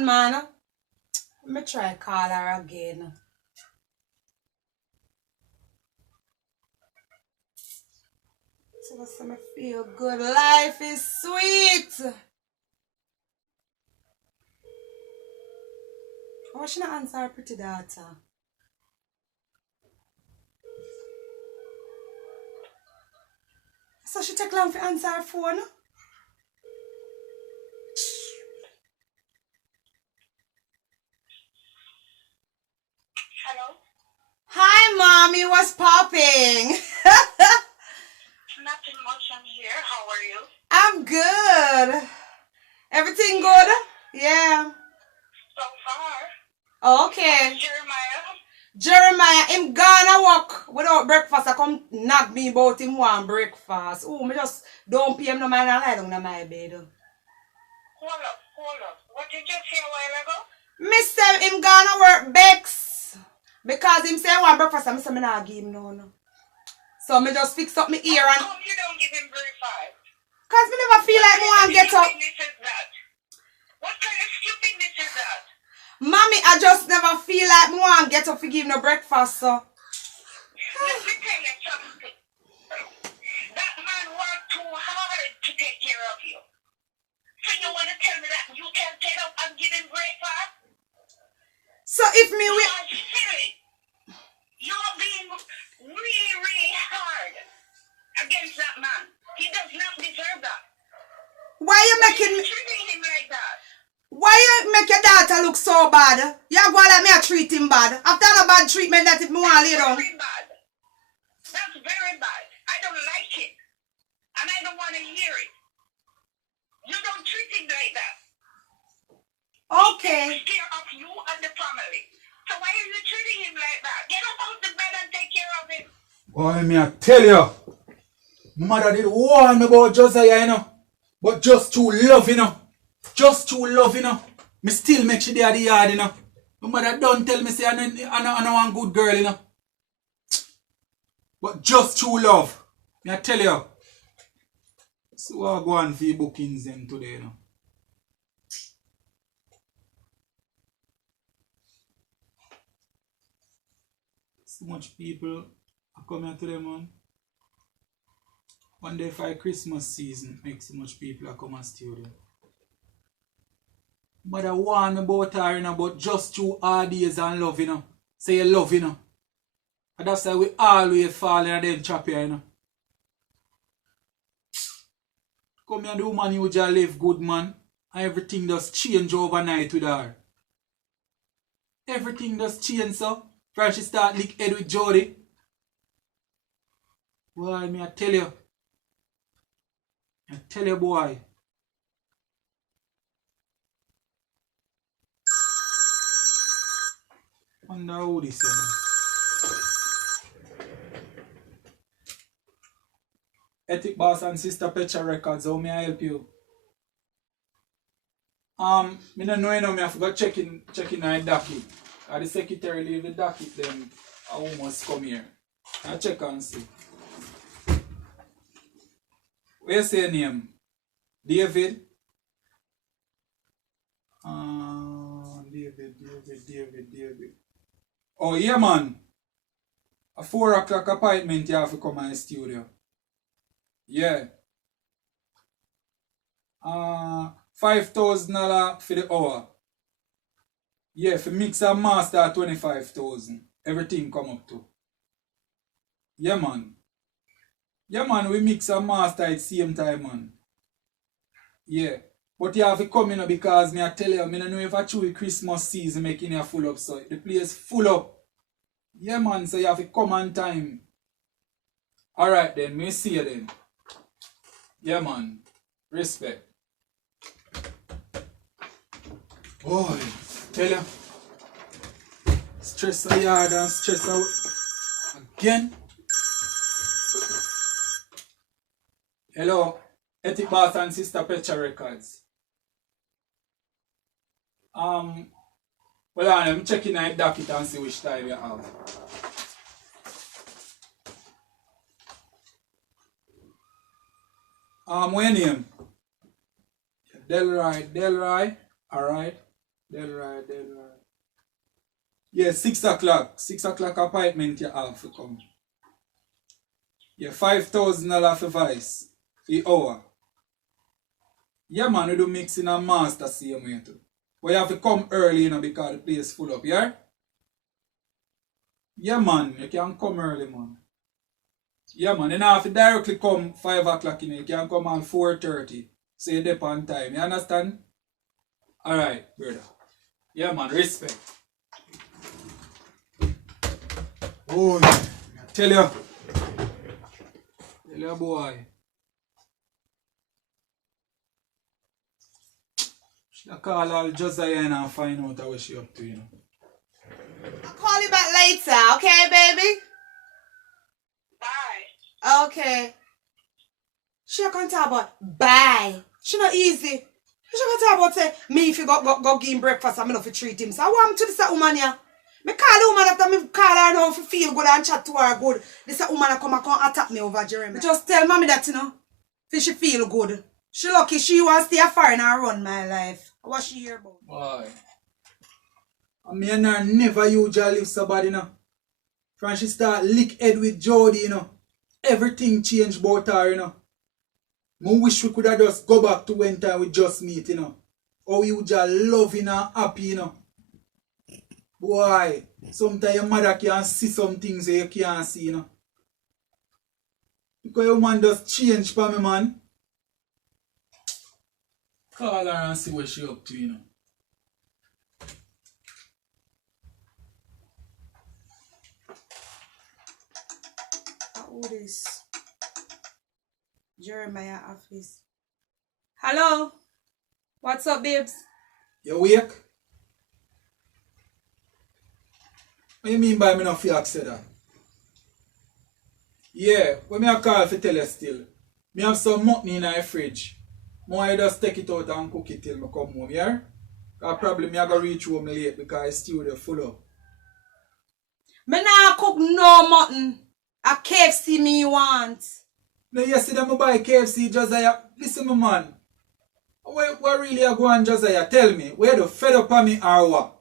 on, man. Let me try call her again. So that's me feel good. Life is sweet. Why should I answer her pretty daughter? So she take long to answer her phone? Hello? Hi, Mommy. What's popping? Nothing much. I'm here. How are you? I'm good. Everything good? Yeah. So far. Okay. Jeremiah? Him gonna walk without breakfast. I come knock me about him want breakfast. Oh, me just don't pay him no mind and lie down in my bed. Hold up. What did you say a while ago? Me say him gonna work Bex. Because him say I want breakfast and me say me not give him no. So me just fix up my ear How and... come you don't give him breakfast? Cause me never feel like me want get up. What kind of stupidness is that? Mommy, I just never feel like me want get up to give him no breakfast, so. Let me tell you something. That man worked too hard to take care of you. So you want to tell me that you can't get up and give him breakfast? So if me... You are silly. You are being really, really hard against that man. He does not deserve that. Why you making me... treating him like that? Why you make your daughter look so bad? You go like me I treat him bad. After a bad treatment that if me want to lay down. Very bad. That's very bad. I don't like it. And I don't want to hear it. You don't treat him like that. Okay. He takes care of you and the family. So why are you treating him like that? Get up out the bed and take care of him. Boy, me I tell you, mother did warn about Josiah, you know. But just too love, you know. Just too love, you know. Me still make she there at the yard, you know. My mother don't tell me say I know one good girl, you know. But just too love. Me I tell you. So I go on for your bookings then today, you know. So much people are coming today, man. One day for Christmas season, make so much people are come and studio. Mother warn about her, you know, but just through hard days and love, you know. Say you love, you know. And that's why we always fall in them trap here, you know. Come here, the woman you just live good, man. And everything does change overnight with her. Everything does change, so. From she start lick head with Jody. Boy, me I tell you. I tell you, boy. Wonder who this is. Ethic Boss and Sister PETRA Records, how may I help you? Me don't know, you know, me have to go checking my docket. The secretary leave the docket, then I almost come here. I check and see. What you say your name? David? David. Oh, yeah, man. A 4 o'clock appointment you have to come in the studio. Yeah. $5,000 for the hour. Yeah, for mix and master 25,000. Everything come up to. Yeah, man. Yeah, man, we mix and master at the same time, man. Yeah. But you have to come in because me I tell you, I don't know if I chew Christmas season making you full up, so the place full up. Yeah, man, so you have to come on time. Alright then, me see you then. Yeah, man. Respect. Boy, tell you. Stress a yard and stress out. Again. Hello. Ethic Boss and Sister PETRA Records. Well, I'm checking my docket and see which time you have. What's your name? Delroy. Alright. Dead right. Yeah, 6 o'clock. 6 o'clock appointment you have to come. Yeah, $5,000 for vice. The hour. Yeah, man, we do mixing and master same way too. But you have to come early, you know, because the place full up, yeah? Yeah, man, you can come early, man. Yeah, man, you don't have to directly come 5 o'clock, you know, you can come on 4:30. So you dip on time, you understand? Alright, brother. Yeah, man, respect. Oh, tell you, boy. Should I call all Josiah and find out what she up to, you know? I'll call you back later, okay, baby? Bye. Okay. She can talk about bye. She not easy. She can talk about say me if you go give him breakfast, I'm not to treat him. So I want to this woman here. Me call the woman after me call her now to feel good and chat to her good. This woman come and attack me over Jeremy. Just tell mommy that, you know. If she feel good. She lucky she wants to stay foreign and run my life. What she hear about? Why? I mean, I never usually leave somebody, you know. From she start lick head with Jody, you know. Everything changed about her, you know. I wish we could have just go back to when time we just meet, you know. How you just loving and happy, you know. Boy, sometimes your mother can see some things that you can't see, you know. Because your man just change for me, man. Call her and see what she up to, you know. Who this? Jeremiah office. Hello? What's up, babes? You awake? What you mean by me not feel say that? Yeah, when me a call for tell you still. Me have some mutton in the fridge. I just take it out and cook it till me come home, yeah? Because probably me I go reach home late because the studio full up. Me nah cook no mutton. A KFC me want. No, yesterday I buy KFC, Josiah. Listen, my man. What really are going, Josiah? Tell me, where the fed up on me or what?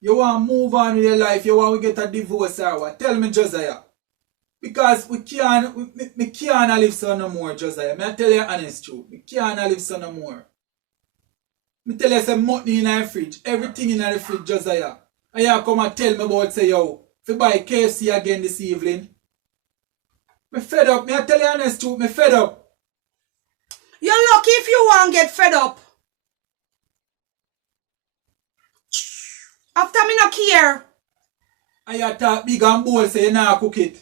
You want to move on with your life? You want to get a divorce or what? Tell me, Josiah. Because we can't live so no more, Josiah. I tell you honest truth. We can't live so no more. I tell you some mutton in the fridge. Everything in the fridge, Josiah. And you come and tell me about say, yo, if you buy KFC again this evening. Me fed up. I tell you honest truth. Me fed up. You're lucky if you want to get fed up. After me not care. And you talk big and bold say you not cook it.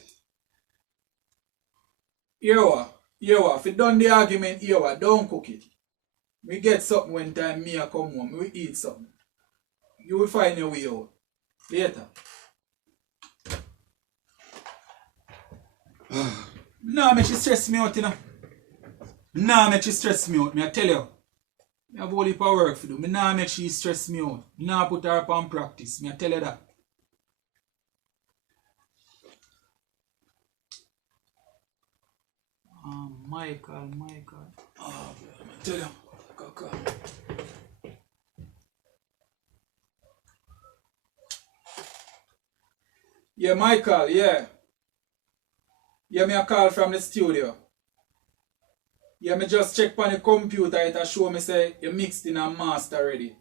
Here what? If you done the argument, here what? Don't cook it. We get something when time me a come home. We eat something. You will find your way out. Later. Nah, make you stress me out, you know. Nah, make you stress me out. Me I tell you. I have a whole heap of work to do. Me nah make she stress me out. Me nah put her up on practice. Me I tell you that. Michael. Oh, I tell you. Kaka. Yeah, Michael, yeah. Yeah, me a call from the studio. Yeah, me just check on the computer, it show me say you mixed in and master already.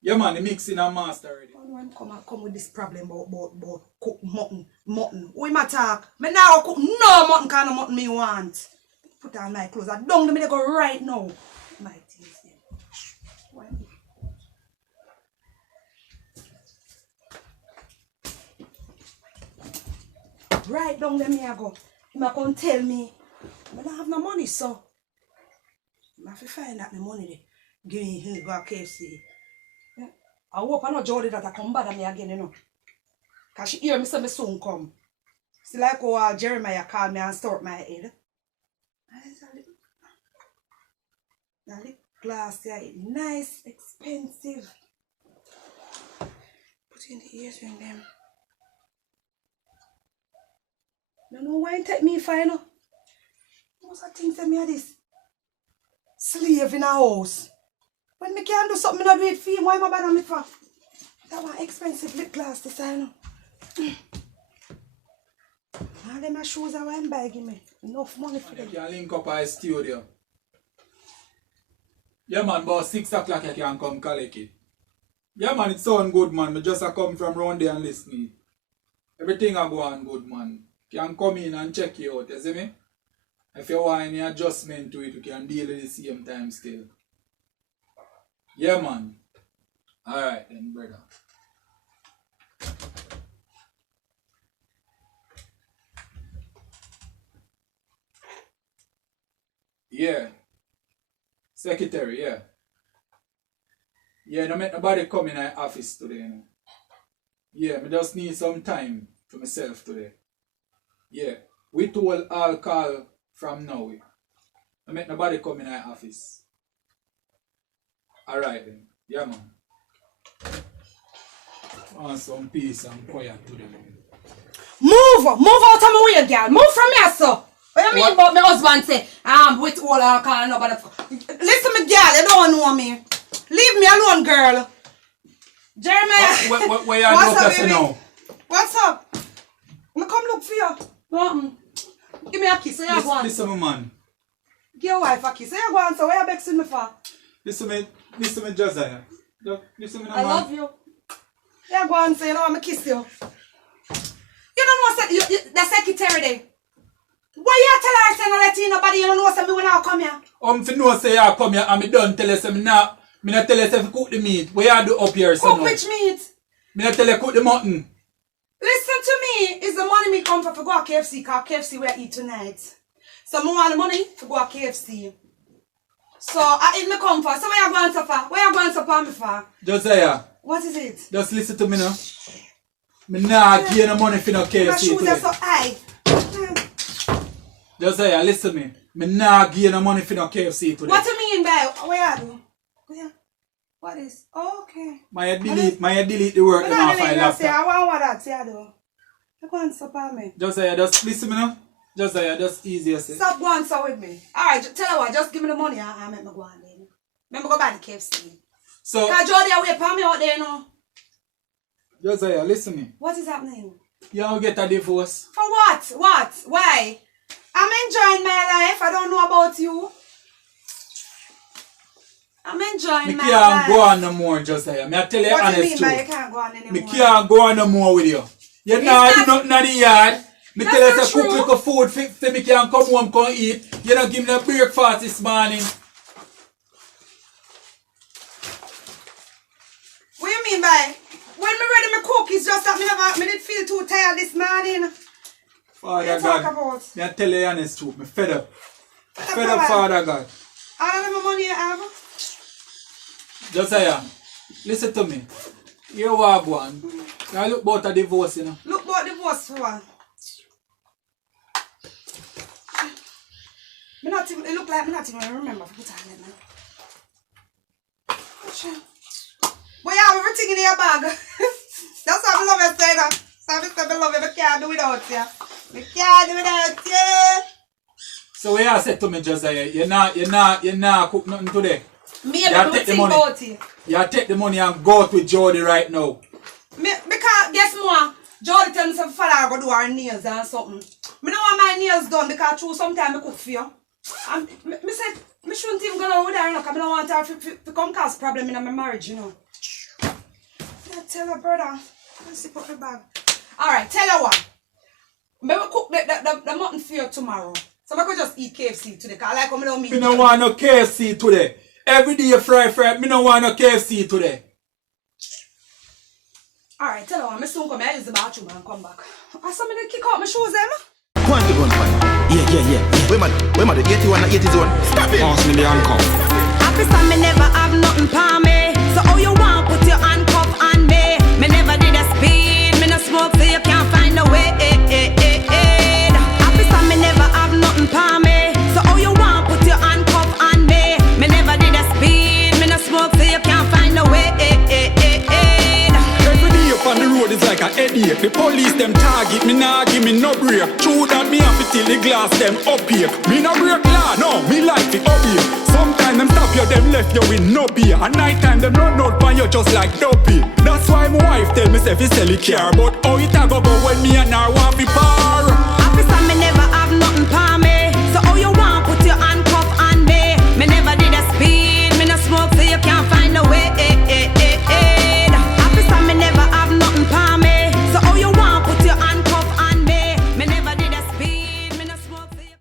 Yeah man, you mixed in and master already. When come with this problem about cook mutton. We ma talk. Me now cook no mutton kind of mutton me want. Put on my clothes. I don't let me go right now. My things there. Right down there me I go. He ma come tell me I don't have no money, so I have to find out the money there. Give me him go KFC. Yeah. I hope I not Jody that I come bother me again, you know. Cause she hear me say me soon come. See like how Jeremiah call me and start my head. That little glass there, nice, expensive. Put in the ears in them. You know why it take me for, you know? Most of things that me are this slave in a house. When me can do something, I do it for him. Why am I bad on me for? That one expensive lip gloss this I know. All them my shoes I want buy give me. Enough money for them. You can link up our studio. Yeah man, about 6 o'clock you can come collect it. Yeah man, it sound good man. Me just a come from round there and listen. Everything a go on good man. You can come in and check you out, you see me? If you want any adjustment to it, you can deal at the same time still. Yeah man. Alright then brother. Yeah. Secretary, yeah. Yeah, no make nobody come in our office today, you know. Yeah, me just need some time for myself today. Yeah. We told all call from now. No make nobody come in our office. Alright then. Yeah man. Want some peace and quiet today, man. Move out of my way, girl. Move from here, sir. What you mean about my husband say, with all our call nobody. Listen me, girl, you don't know me. Leave me alone, girl. Jeremiah. Where you are doing now? What's up? Me come look for you. What? Give me a kiss. So you go on. Listen, man. Give your wife a kiss. So you go on. So where you vexing me for? Listen, me, Josiah. Listen, me, I love you. You go on. So you know I'm kiss you. You don't know the secretary there. Why you tell her say no let in nobody? You don't know say me when I come here. If you know say you come here and me done tell you say me not tell you say if you cook the meat. What you do up here? Cook which meat? Me not tell you cook the mutton. Listen to me. It's the money me come for go to KFC because KFC we eat tonight. So I want the money to go to KFC. So I eat me come for. So where you going to for? Where you going to for me for? Josiah. What is it? Just listen to me now. Me not give you no money for no KFC my shoes today. are so high. Josiah, listen to me. Me not give you no money for no KFC today. What do you mean by where you do? Where? What is? Oh, okay. My delete the work in my file laptop. I want what that say do. You go and support me. Josiah, just listen to me now. Josiah, just easy as it. Stop going so with me. Alright, tell her what, just give me the money and make me go on then. Remember go buy the KFC. So because Jody away for me out there now. Josiah, listen to me. What is happening? You will get a divorce. For what? What? Why? I'm enjoying my life. I don't know about you. I'm enjoying my life. Me can't go on no more, Josiah. Me I tell you what honest do you mean truth. by you can't go on anymore? Me can't go on no more with you. You not do nothing in the yard. Me tell you to cook little food for me can come home come eat. You don't give me the breakfast this morning. What do you mean by when me ready me cook? It's just that me did feel too tired this morning. Father God, me I tell you honest truth. Me fed up. Fed up, Father God. All of the money you have? Josiah, listen to me. You walk one. I look about a divorce, you know. Look about divorce for what? It look like me not even remember for put on it, man. But you have everything in your bag. That's why I love you, say that. So I love you, I can't do without you. I can't do without you. So what you said to me, Josiah, you not cook nothing today. Me and me think about it. You take the money and go out with Jody right now. Because guess more, Jody tell me some fella go do her nails and something. Me don't want my nails done because through sometimes I cook for you. And me said, me shouldn't even go out with her, you know, because I don't want her to come cause problem in my marriage, you know. Yeah, tell her, brother. Let's see, put my bag. Alright, tell her what. Me will cook the mutton for you tomorrow. So I could just eat KFC today, because I like how I don't meat. Me don't want no KFC today. Every day you fry, me don't want no KFC today. Alright, tell her what. I soon come, I use the bathroom and come back. I saw me kick out my shoes, them. Go on, the gun fire. Yeah. Where man, the 81 and 80 zone. Stop it! Pass me the handcuff. Happy son, me never have nothing for me. So how you want put your handcuff on me? Me never did a speed, me no smoke so you can't find a way. Happy son, me never have nothing for me. So how you want put your handcuff on me? Me never did a speed, me no smoke so you can't find a way. Every day up on the road is like a headache. The police them target me, nah give me no break. True that me have to till the glass them up here. Me no break law, no, me like it obey. Sometimes them stop you, them left you with no beer. At night time them run out by you just like dopey. That's why my wife tell me say fi sell it car. But how it a go when me and her want fi part?